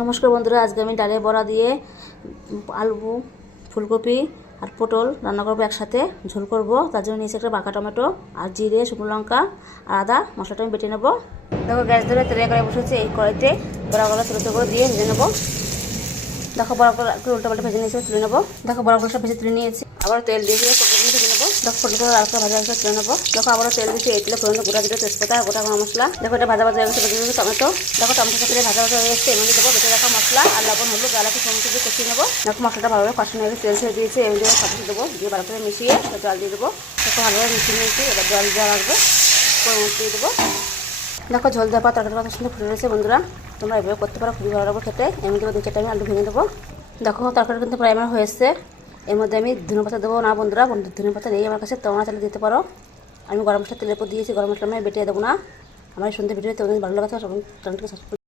নমস্কার বন্ধুরা, আজকে আমি ডালের বড়া দিয়ে আলু, ফুলকপি আর পটল রান্না করবো একসাথে, ঝোল করব। তার জন্য নিয়েছি একটা পাকা টমেটো আর জিরে, শুকনো লঙ্কা আর আদা। মশলাটা আমি বেটে নেবো। দেখো, গ্যাস ধরে তেলের কড়াই বসেছে। এই কড়াইতে বড়াগুলো ছোটো করে দিয়ে ভেজে নেবো। দেখো, বড়াগুলো একটু উল্টো ভেজে নিয়েছি, তুলে নেবো। দেখো, বড়াগুলো সব ভেজে তুলে নিয়েছি। আবার তেল দিয়ে পটলগুলো ভেজে নেবো। দেখো, পটলগুলো আরেকটা ভাজা ভাজা তুলে নেবো। দেখো, আবারও তেল দিয়েছি। এই তেলে ফোড়ন গোটা জিরে, তেজপাতা, গোটা গরম মশলা। দেখো, এটা ভাজা ভাজা হয়ে গেছে। টমেটো, দেখো টমেটো সাথে ভাজা ভাজা হয়ে গেছে। এমনি দেবো বেটে রাখা মশলা আর লবণ, হলুদ, গালাকে সমস্ত দিয়ে কষিয়ে নেবো। দেখো, মশলাটা ভালোভাবে কষানো হয়ে গেছে, তেল ছেড়ে দিয়েছে। এমনি দেবো, সাথে দেবো, দিয়ে ভালো করে মিশিয়ে জল দিয়ে দেবো। দেখো, ভালোভাবে মিশিয়ে নিয়েছি। এবার জল দেওয়া লাগবে, দিয়ে দেবো। দেখো, ঝোল দেওয়ার পর তরকারিটা কত সুন্দর ফুটে রয়েছে। বন্ধুরা, তোমরা এভাবে করতে পারো, খুবই ভালো লাগবে খেতে। এমনি দেবো 2-4টা আমি আলু ভেঙে দেবো। দেখো, তরকারি কিন্তু প্রায় আমার হয়েছে। এর মধ্যে আমি ধনেপাতা দেবো না বন্ধুরা, ধনেপাতা নেই আমার কাছে, তোমরা চাইলে দিতে পারো। আমি গরম মশলা তেলের উপর দিয়েছি, গরম মশলা আমি বেটে দেবো না। আমার সুন্দর ভিডিও তোমাদের ভালো লাগে, চ্যানেলটিকে সাবস্ক্রাইব